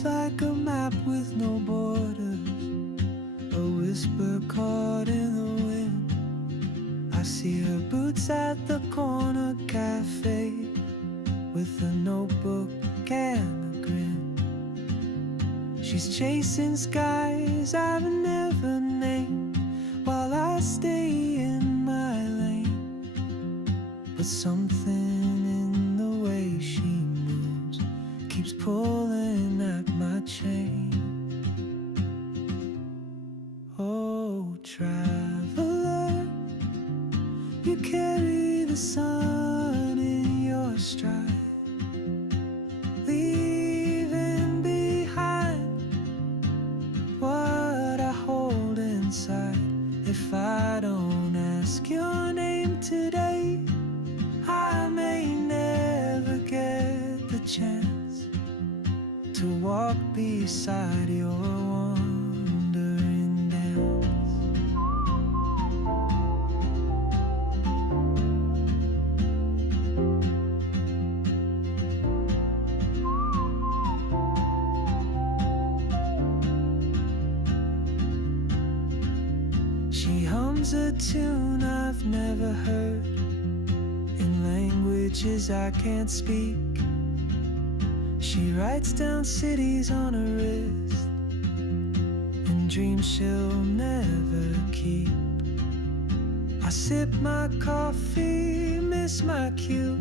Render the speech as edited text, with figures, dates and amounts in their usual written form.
moves like a map with no borders, a whisper caught in the wind. I see her boots at the corner cafe, with a notebook and a grin. She's chasing skies I've never named, while I stay in my lane. But something in the way she moves keeps pulling at my chain. Oh, traveler, you carry the sun in your stride, leaving behind what I hold inside. If I don't ask your name today, I may never get the chance to walk beside your wandering dance. She hums a tune I've never heard, in languages I can't speak. She writes down cities on her wrist, and dreams she'll never keep. I sip my coffee, miss my cue,